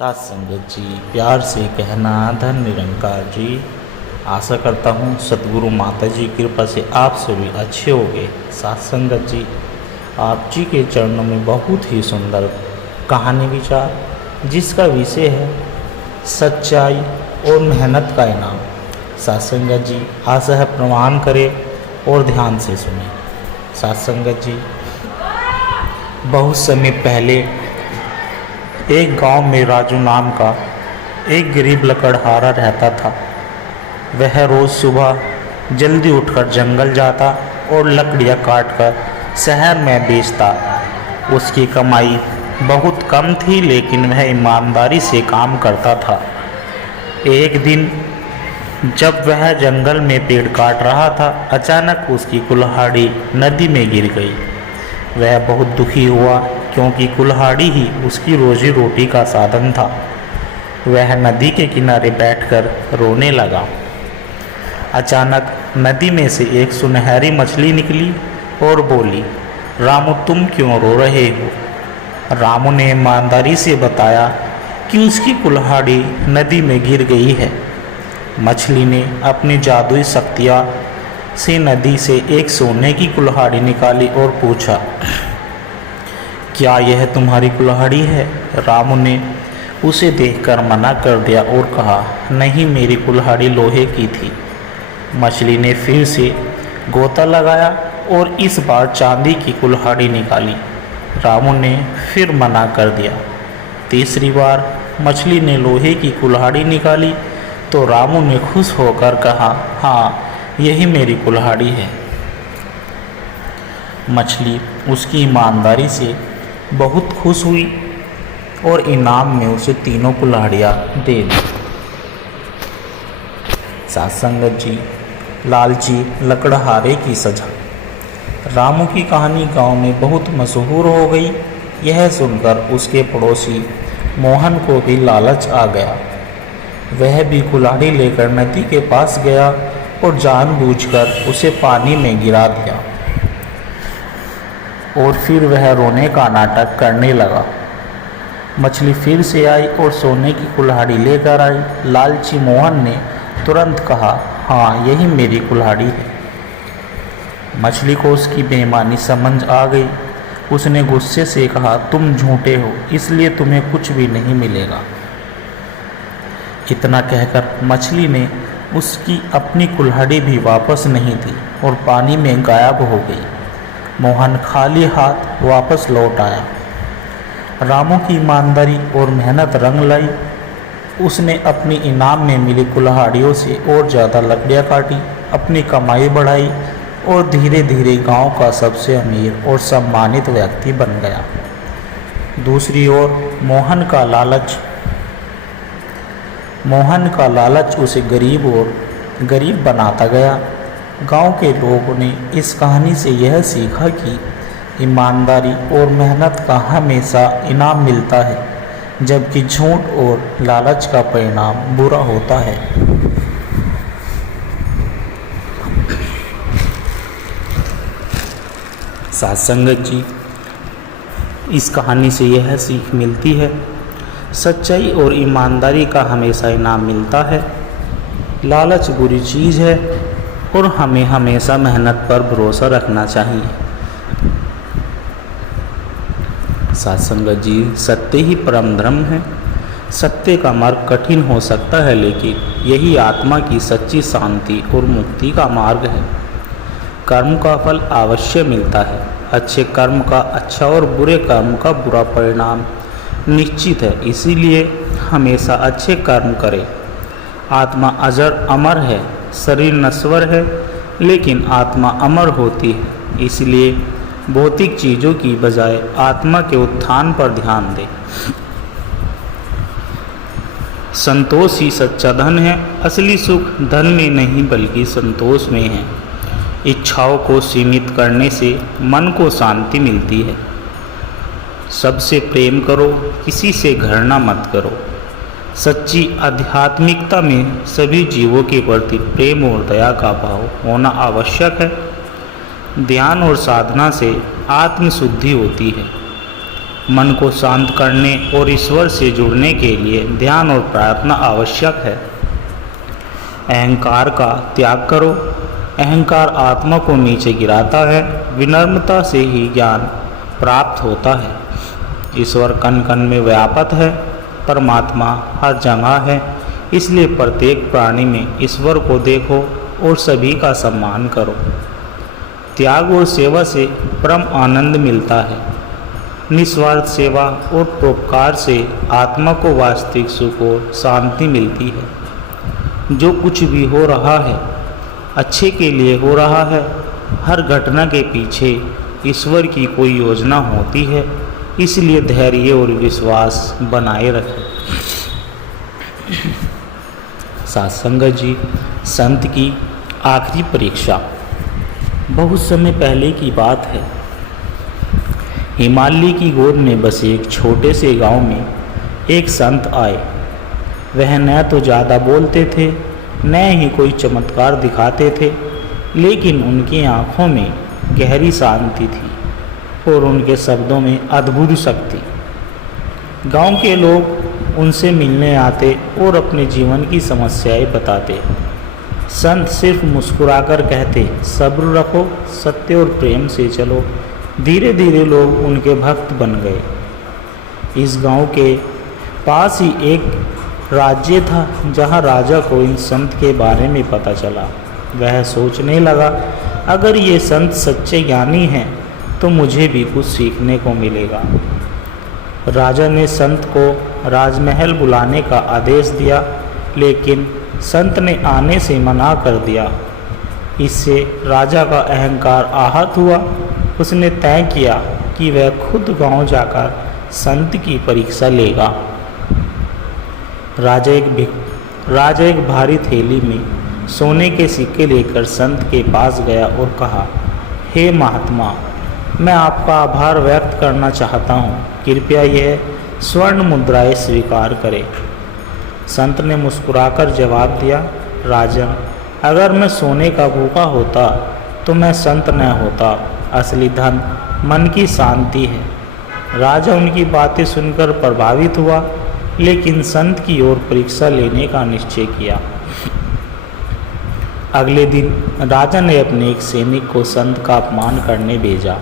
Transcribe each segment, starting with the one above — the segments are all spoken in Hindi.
साथ संगत जी, प्यार से कहना धन निरंकार जी। आशा करता हूँ सतगुरु माता जी की कृपा से आप सभी अच्छे होंगे। साथ संगत जी, आप जी के चरणों में बहुत ही सुंदर कहानी विचार जिसका विषय है सच्चाई और मेहनत का इनाम। साथ संगत जी, आशा है प्रमाण करें और ध्यान से सुने। साथ संगत जी, बहुत समय पहले एक गांव में राजू नाम का एक गरीब लकड़हारा रहता था। वह रोज़ सुबह जल्दी उठकर जंगल जाता और लकड़ियाँ काटकर शहर में बेचता। उसकी कमाई बहुत कम थी, लेकिन वह ईमानदारी से काम करता था। एक दिन जब वह जंगल में पेड़ काट रहा था, अचानक उसकी कुल्हाड़ी नदी में गिर गई। वह बहुत दुखी हुआ, क्योंकि कुल्हाड़ी ही उसकी रोजी रोटी का साधन था। वह नदी के किनारे बैठकर रोने लगा। अचानक नदी में से एक सुनहरी मछली निकली और बोली, रामू तुम क्यों रो रहे हो? रामू ने ईमानदारी से बताया कि उसकी कुल्हाड़ी नदी में गिर गई है। मछली ने अपनी जादुई शक्तियाँ से नदी से एक सोने की कुल्हाड़ी निकाली और पूछा, क्या यह तुम्हारी कुल्हाड़ी है? रामू ने उसे देखकर मना कर दिया और कहा, नहीं, मेरी कुल्हाड़ी लोहे की थी। मछली ने फिर से गोता लगाया और इस बार चांदी की कुल्हाड़ी निकाली। रामू ने फिर मना कर दिया। तीसरी बार मछली ने लोहे की कुल्हाड़ी निकाली तो रामू ने खुश होकर कहा, हाँ, यही मेरी कुल्हाड़ी है। मछली उसकी ईमानदारी से बहुत खुश हुई और इनाम में उसे तीनों कुल्हाड़ियाँ दे दी। साथ संगत जी, लालची लकड़हारे की सजा। रामू की कहानी गांव में बहुत मशहूर हो गई। यह सुनकर उसके पड़ोसी मोहन को भी लालच आ गया। वह भी कुल्हाड़ी लेकर नदी के पास गया और जानबूझकर उसे पानी में गिरा दिया और फिर वह रोने का नाटक करने लगा। मछली फिर से आई और सोने की कुल्हाड़ी लेकर आई। लालची मोहन ने तुरंत कहा, हाँ, यही मेरी कुल्हाड़ी है। मछली को उसकी बेईमानी समझ आ गई। उसने गुस्से से कहा, तुम झूठे हो, इसलिए तुम्हें कुछ भी नहीं मिलेगा। इतना कहकर मछली ने उसकी अपनी कुल्हाड़ी भी वापस नहीं दी और पानी में गायब हो गई। मोहन खाली हाथ वापस लौट आया। रामू की ईमानदारी और मेहनत रंग लाई। उसने अपनी इनाम में मिली कुल्हाड़ियों से और ज़्यादा लकड़ियाँ काटी, अपनी कमाई बढ़ाई और धीरे धीरे गांव का सबसे अमीर और सम्मानित व्यक्ति बन गया। दूसरी ओर मोहन का लालच उसे गरीब बनाता गया। गांव के लोगों ने इस कहानी से यह सीखा कि ईमानदारी और मेहनत का हमेशा इनाम मिलता है, जबकि झूठ और लालच का परिणाम बुरा होता है। साथ संगत जी, इस कहानी से यह सीख मिलती है, सच्चाई और ईमानदारी का हमेशा इनाम मिलता है। लालच बुरी चीज़ है और हमें हमेशा मेहनत पर भरोसा रखना चाहिए। साथ संगत जी, सत्य ही परम धर्म है। सत्य का मार्ग कठिन हो सकता है, लेकिन यही आत्मा की सच्ची शांति और मुक्ति का मार्ग है। कर्म का फल अवश्य मिलता है। अच्छे कर्म का अच्छा और बुरे कर्म का बुरा परिणाम निश्चित है। इसीलिए हमेशा अच्छे कर्म करें। आत्मा अजर अमर है, शरीर नश्वर है, लेकिन आत्मा अमर होती है। इसलिए भौतिक चीज़ों की बजाय आत्मा के उत्थान पर ध्यान दें। संतोष ही सच्चा धन है। असली सुख धन में नहीं बल्कि संतोष में है। इच्छाओं को सीमित करने से मन को शांति मिलती है। सबसे प्रेम करो, किसी से घृणा मत करो। सच्ची आध्यात्मिकता में सभी जीवों के प्रति प्रेम और दया का भाव होना आवश्यक है। ध्यान और साधना से आत्मशुद्धि होती है। मन को शांत करने और ईश्वर से जुड़ने के लिए ध्यान और प्रार्थना आवश्यक है। अहंकार का त्याग करो। अहंकार आत्मा को नीचे गिराता है। विनम्रता से ही ज्ञान प्राप्त होता है। ईश्वर कण कण में व्याप्त है। परमात्मा हर जगह है। इसलिए प्रत्येक प्राणी में ईश्वर को देखो और सभी का सम्मान करो। त्याग और सेवा से परम आनंद मिलता है। निस्वार्थ सेवा और परोपकार से आत्मा को वास्तविक सुख और शांति मिलती है। जो कुछ भी हो रहा है अच्छे के लिए हो रहा है। हर घटना के पीछे ईश्वर की कोई योजना होती है। इसलिए धैर्य और विश्वास बनाए रखें। सत्संगत जी, संत की आखिरी परीक्षा। बहुत समय पहले की बात है। हिमालय की गोद में बसे एक छोटे से गांव में एक संत आए। वह न तो ज़्यादा बोलते थे न ही कोई चमत्कार दिखाते थे, लेकिन उनकी आँखों में गहरी शांति थी और उनके शब्दों में अद्भुत शक्ति। गांव के लोग उनसे मिलने आते और अपने जीवन की समस्याएं बताते। संत सिर्फ मुस्कुराकर कहते, सब्र रखो, सत्य और प्रेम से चलो। धीरे धीरे लोग उनके भक्त बन गए। इस गांव के पास ही एक राज्य था जहां राजा को इन संत के बारे में पता चला। वह सोचने लगा, अगर ये संत सच्चे ज्ञानी हैं तो मुझे भी कुछ सीखने को मिलेगा। राजा ने संत को राजमहल बुलाने का आदेश दिया, लेकिन संत ने आने से मना कर दिया। इससे राजा का अहंकार आहत हुआ। उसने तय किया कि वह खुद गांव जाकर संत की परीक्षा लेगा। राजा एक भारी थैली में सोने के सिक्के लेकर संत के पास गया और कहा, हे महात्मा, मैं आपका आभार व्यक्त करना चाहता हूँ। कृपया यह स्वर्ण मुद्राएं स्वीकार करें। संत ने मुस्कुराकर जवाब दिया, राजन, अगर मैं सोने का भूखा होता तो मैं संत न होता। असली धन मन की शांति है। राजा उनकी बातें सुनकर प्रभावित हुआ, लेकिन संत की ओर परीक्षा लेने का निश्चय किया। अगले दिन राजा ने अपने एक सैनिक को संत का अपमान करने भेजा।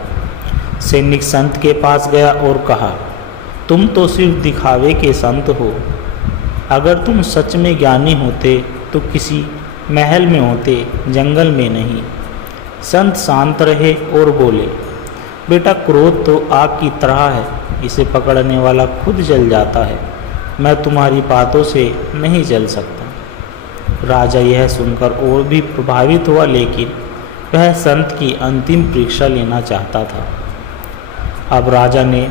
सैनिक संत के पास गया और कहा, तुम तो सिर्फ दिखावे के संत हो। अगर तुम सच में ज्ञानी होते तो किसी महल में होते, जंगल में नहीं। संत शांत रहे और बोले, बेटा, क्रोध तो आग की तरह है, इसे पकड़ने वाला खुद जल जाता है। मैं तुम्हारी बातों से नहीं जल सकता। राजा यह सुनकर और भी प्रभावित हुआ, लेकिन वह संत की अंतिम परीक्षा लेना चाहता था। अब राजा ने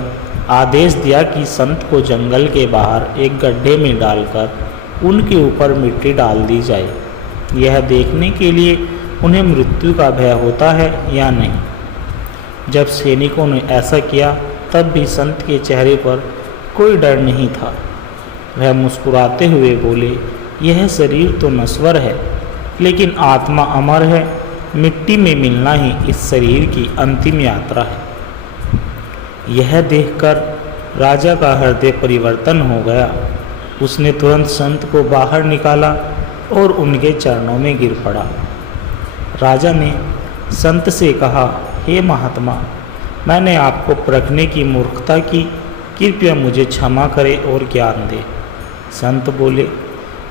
आदेश दिया कि संत को जंगल के बाहर एक गड्ढे में डालकर उनके ऊपर मिट्टी डाल दी जाए। यह देखने के लिए उन्हें मृत्यु का भय होता है या नहीं। जब सैनिकों ने ऐसा किया तब भी संत के चेहरे पर कोई डर नहीं था। वह मुस्कुराते हुए बोले, यह शरीर तो नश्वर है, लेकिन आत्मा अमर है। मिट्टी में मिलना ही इस शरीर की अंतिम यात्रा है। यह देखकर राजा का हृदय परिवर्तन हो गया। उसने तुरंत संत को बाहर निकाला और उनके चरणों में गिर पड़ा। राजा ने संत से कहा, हे महात्मा, मैंने आपको परखने की मूर्खता की। कृपया मुझे क्षमा करें और ज्ञान दे। संत बोले,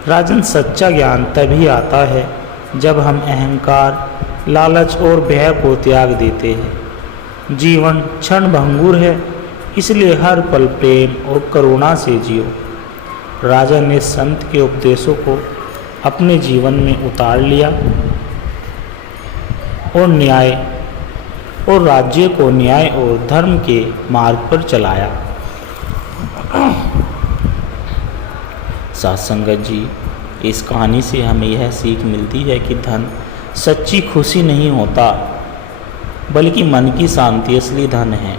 राजन, सच्चा ज्ञान तभी आता है जब हम अहंकार, लालच और भय को त्याग देते हैं। जीवन क्षण भंगुर है, इसलिए हर पल प्रेम और करुणा से जियो। राजा ने संत के उपदेशों को अपने जीवन में उतार लिया और राज्य को न्याय और धर्म के मार्ग पर चलाया। सत्संगत जी, इस कहानी से हमें यह सीख मिलती है कि धन सच्ची खुशी नहीं होता, बल्कि मन की शांति असली धन है।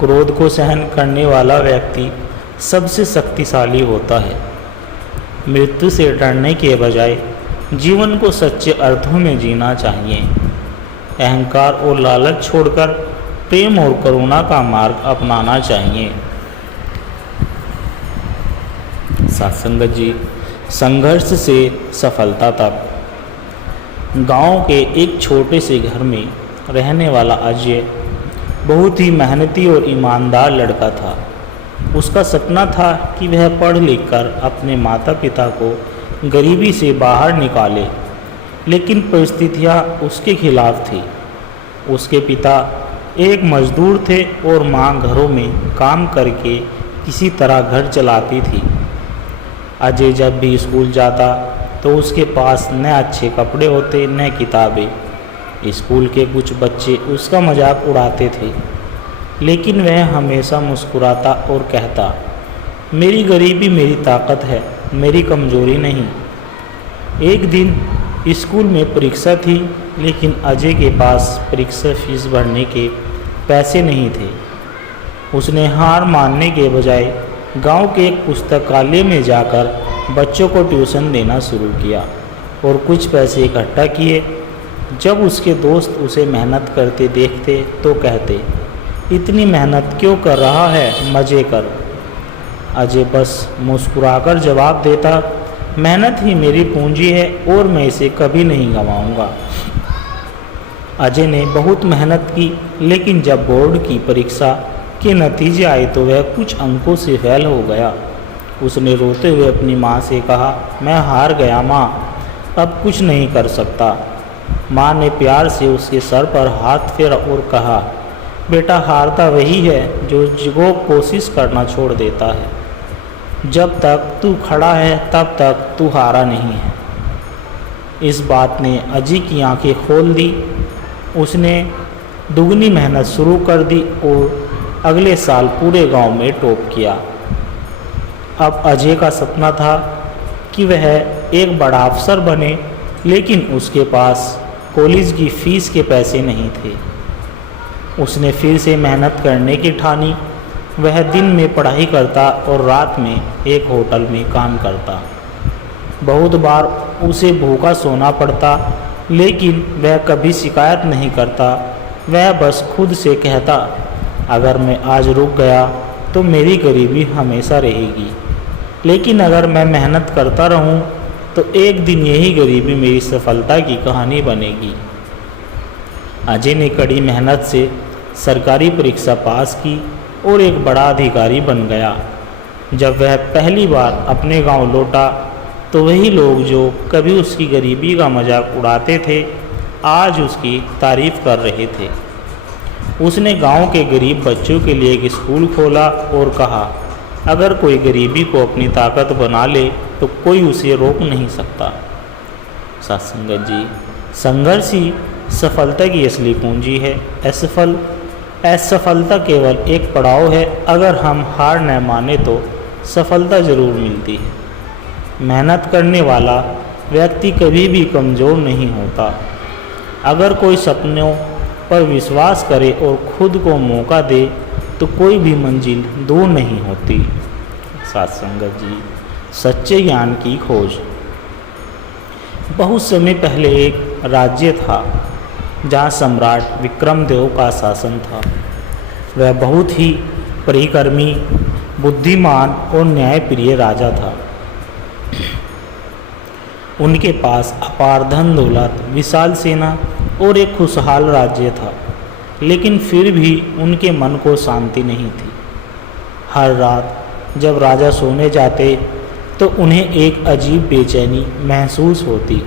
क्रोध को सहन करने वाला व्यक्ति सबसे शक्तिशाली होता है। मृत्यु से डरने के बजाय जीवन को सच्चे अर्थों में जीना चाहिए। अहंकार और लालच छोड़कर प्रेम और करुणा का मार्ग अपनाना चाहिए। सत्संगत जी, संघर्ष से सफलता तक। गांव के एक छोटे से घर में रहने वाला अजय बहुत ही मेहनती और ईमानदार लड़का था। उसका सपना था कि वह पढ़ लिख कर अपने माता पिता को गरीबी से बाहर निकाले, लेकिन परिस्थितियाँ उसके खिलाफ थी। उसके पिता एक मजदूर थे और माँ घरों में काम करके किसी तरह घर चलाती थी। अजय जब भी स्कूल जाता तो उसके पास न अच्छे कपड़े होते न किताबें। स्कूल के कुछ बच्चे उसका मजाक उड़ाते थे, लेकिन वह हमेशा मुस्कुराता और कहता, मेरी गरीबी मेरी ताकत है, मेरी कमजोरी नहीं। एक दिन स्कूल में परीक्षा थी, लेकिन अजय के पास परीक्षा फीस भरने के पैसे नहीं थे। उसने हार मानने के बजाय गांव के एक पुस्तकालय में जाकर बच्चों को ट्यूशन देना शुरू किया और कुछ पैसे इकट्ठा किए। जब उसके दोस्त उसे मेहनत करते देखते तो कहते, इतनी मेहनत क्यों कर रहा है, मज़े कर। अजय बस मुस्कुराकर जवाब देता, मेहनत ही मेरी पूंजी है और मैं इसे कभी नहीं गंवाऊंगा। अजय ने बहुत मेहनत की, लेकिन जब बोर्ड की परीक्षा के नतीजे आए तो वह कुछ अंकों से फेल हो गया। उसने रोते हुए अपनी माँ से कहा, मैं हार गया माँ, अब कुछ नहीं कर सकता। माँ ने प्यार से उसके सर पर हाथ फेरा और कहा, बेटा हारता वही है जो कोशिश करना छोड़ देता है। जब तक तू खड़ा है तब तक तू हारा नहीं है। इस बात ने अजय की आंखें खोल दी। उसने दुगनी मेहनत शुरू कर दी और अगले साल पूरे गांव में टॉप किया। अब अजय का सपना था कि वह एक बड़ा अफसर बने, लेकिन उसके पास कॉलेज की फ़ीस के पैसे नहीं थे। उसने फिर से मेहनत करने की ठानी। वह दिन में पढ़ाई करता और रात में एक होटल में काम करता। बहुत बार उसे भूखा सोना पड़ता, लेकिन वह कभी शिकायत नहीं करता। वह बस खुद से कहता, अगर मैं आज रुक गया तो मेरी गरीबी हमेशा रहेगी, लेकिन अगर मैं मेहनत करता रहूं तो एक दिन यही गरीबी मेरी सफलता की कहानी बनेगी। अजय ने कड़ी मेहनत से सरकारी परीक्षा पास की और एक बड़ा अधिकारी बन गया। जब वह पहली बार अपने गांव लौटा तो वही लोग जो कभी उसकी गरीबी का मजाक उड़ाते थे, आज उसकी तारीफ कर रहे थे। उसने गांव के गरीब बच्चों के लिए एक स्कूल खोला और कहा, अगर कोई गरीबी को अपनी ताकत बना ले तो कोई उसे रोक नहीं सकता। सत्संगत जी, संघर्ष ही सफलता की असली पूंजी है। असफलता केवल एक पड़ाव है। अगर हम हार न माने तो सफलता जरूर मिलती है। मेहनत करने वाला व्यक्ति कभी भी कमज़ोर नहीं होता। अगर कोई सपनों पर विश्वास करे और खुद को मौका दे तो कोई भी मंजिल दूर नहीं होती। सत्संगत जी, सच्चे ज्ञान की खोज। बहुत समय पहले एक राज्य था जहाँ सम्राट विक्रमदेव का शासन था। वह बहुत ही परिक्रमी, बुद्धिमान और न्यायप्रिय राजा था। उनके पास अपार धन दौलत, विशाल सेना और एक खुशहाल राज्य था, लेकिन फिर भी उनके मन को शांति नहीं थी। हर रात जब राजा सोने जाते तो उन्हें एक अजीब बेचैनी महसूस होती।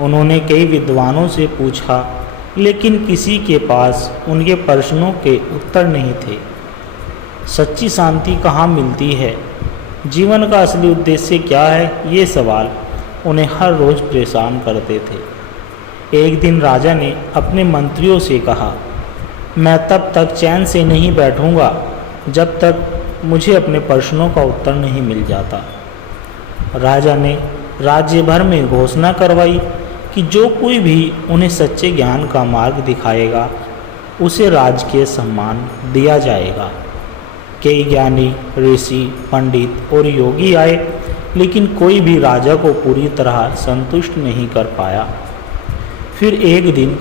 उन्होंने कई विद्वानों से पूछा, लेकिन किसी के पास उनके प्रश्नों के उत्तर नहीं थे। सच्ची शांति कहाँ मिलती है? जीवन का असली उद्देश्य क्या है? ये सवाल उन्हें हर रोज़ परेशान करते थे। एक दिन राजा ने अपने मंत्रियों से कहा, मैं तब तक चैन से नहीं बैठूंगा जब तक मुझे अपने प्रश्नों का उत्तर नहीं मिल जाता। राजा ने राज्य भर में घोषणा करवाई कि जो कोई भी उन्हें सच्चे ज्ञान का मार्ग दिखाएगा उसे राजकीय सम्मान दिया जाएगा। कई ज्ञानी, ऋषि, पंडित और योगी आए, लेकिन कोई भी राजा को पूरी तरह संतुष्ट नहीं कर पाया। फिर एक दिन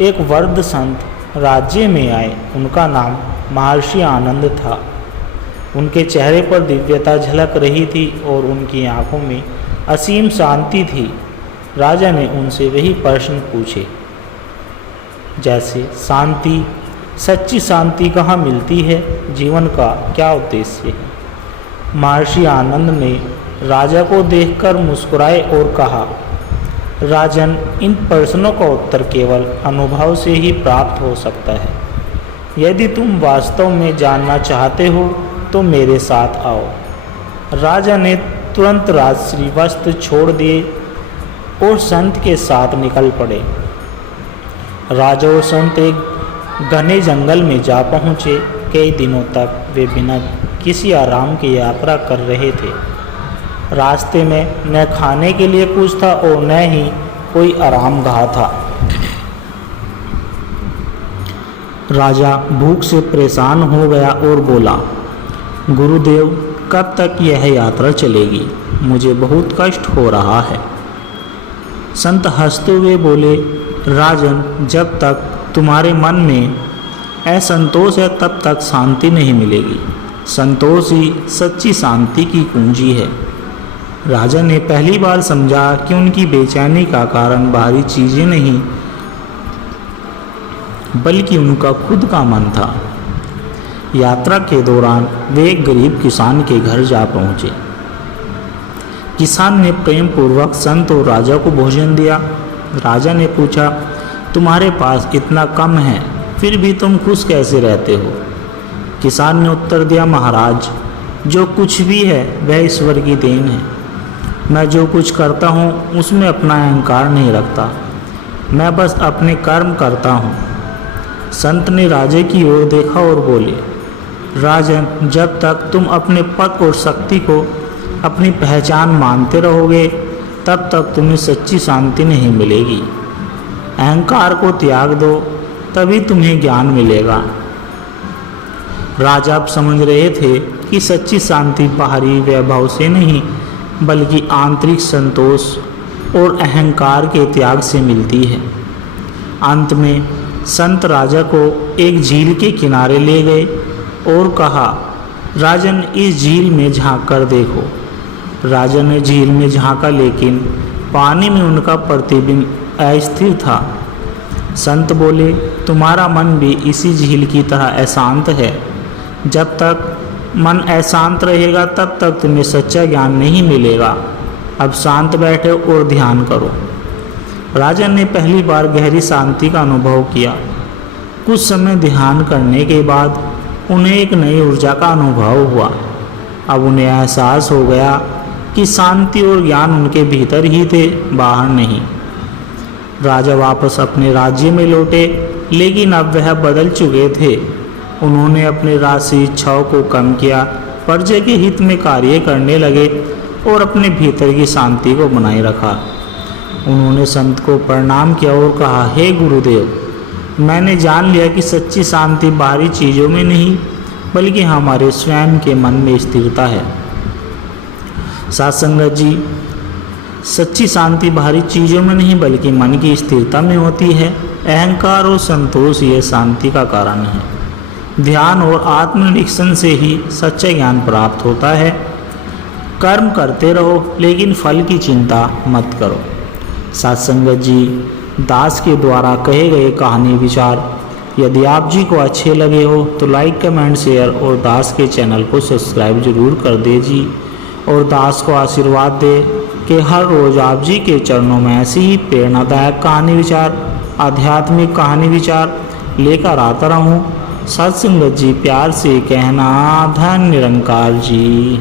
एक वृद्ध संत राज्य में आए। उनका नाम महर्षि आनंद था। उनके चेहरे पर दिव्यता झलक रही थी और उनकी आंखों में असीम शांति थी। राजा ने उनसे वही प्रश्न पूछे, जैसे शांति, सच्ची शांति कहाँ मिलती है? जीवन का क्या उद्देश्य है? महर्षि आनंद ने राजा को देखकर मुस्कुराए और कहा, राजन, इन प्रश्नों का उत्तर केवल अनुभव से ही प्राप्त हो सकता है। यदि तुम वास्तव में जानना चाहते हो तो मेरे साथ आओ। राजा ने तुरंत राजश्री वस्त्र छोड़ दिए और संत के साथ निकल पड़े। राजा और संत एक घने जंगल में जा पहुँचे। कई दिनों तक वे बिना किसी आराम की यात्रा कर रहे थे। रास्ते में न खाने के लिए कुछ था और न ही कोई आराम गाह था। राजा भूख से परेशान हो गया और बोला, गुरुदेव, कब तक यह यात्रा चलेगी? मुझे बहुत कष्ट हो रहा है। संत हंसते हुए बोले, राजन, जब तक तुम्हारे मन में असंतोष है तब तक शांति नहीं मिलेगी। संतोष ही सच्ची शांति की कुंजी है। राजा ने पहली बार समझा कि उनकी बेचैनी का कारण बाहरी चीजें नहीं बल्कि उनका खुद का मन था। यात्रा के दौरान वे एक गरीब किसान के घर जा पहुंचे। किसान ने प्रेम पूर्वक संत और राजा को भोजन दिया। राजा ने पूछा, तुम्हारे पास इतना कम है, फिर भी तुम खुश कैसे रहते हो? किसान ने उत्तर दिया, महाराज, जो कुछ भी है वह ईश्वर की देन है। मैं जो कुछ करता हूँ उसमें अपना अहंकार नहीं रखता, मैं बस अपने कर्म करता हूँ। संत ने राजा की ओर देखा और बोले, राजन, जब तक तुम अपने पद और शक्ति को अपनी पहचान मानते रहोगे तब तक तुम्हें सच्ची शांति नहीं मिलेगी। अहंकार को त्याग दो, तभी तुम्हें ज्ञान मिलेगा। राजा अब समझ रहे थे कि सच्ची शांति बाहरी वैभव से नहीं बल्कि आंतरिक संतोष और अहंकार के त्याग से मिलती है। अंत में संत राजा को एक झील के किनारे ले गए और कहा, राजन, इस झील में झांक कर देखो। राजा ने झील में झांका, लेकिन पानी में उनका प्रतिबिंब अस्थिर था। संत बोले, तुम्हारा मन भी इसी झील की तरह अशांत है। जब तक मन अशांत रहेगा तब तक तुम्हें सच्चा ज्ञान नहीं मिलेगा। अब शांत बैठो और ध्यान करो। राजा ने पहली बार गहरी शांति का अनुभव किया। कुछ समय ध्यान करने के बाद उन्हें एक नई ऊर्जा का अनुभव हुआ। अब उन्हें एहसास हो गया कि शांति और ज्ञान उनके भीतर ही थे, बाहर नहीं। राजा वापस अपने राज्य में लौटे, लेकिन अब वह बदल चुके थे। उन्होंने अपने राजसी इच्छाओं को कम किया, प्रजा के हित में कार्य करने लगे और अपने भीतर की शांति को बनाए रखा। उन्होंने संत को प्रणाम किया और कहा, हे गुरुदेव, मैंने जान लिया कि सच्ची शांति बाहरी चीज़ों में नहीं बल्कि हमारे स्वयं के मन में स्थिरता है। साथ संगत जी, सच्ची शांति बाहरी चीज़ों में नहीं बल्कि मन की स्थिरता में होती है। अहंकार और संतोष ये शांति का कारण है। ध्यान और आत्मनिरीक्षण से ही सच्चा ज्ञान प्राप्त होता है। कर्म करते रहो, लेकिन फल की चिंता मत करो। साथ संगत जी, दास के द्वारा कहे गए कहानी विचार यदि आप जी को अच्छे लगे हो तो लाइक, कमेंट, शेयर और दास के चैनल को सब्सक्राइब जरूर कर दीजिए और दास को आशीर्वाद दे कि हर रोज़ आप जी के चरणों में ऐसी ही प्रेरणादायक कहानी विचार, आध्यात्मिक कहानी विचार लेकर आता रहूं। सत्संगत जी, प्यार से कहना, धन निरंकार जी।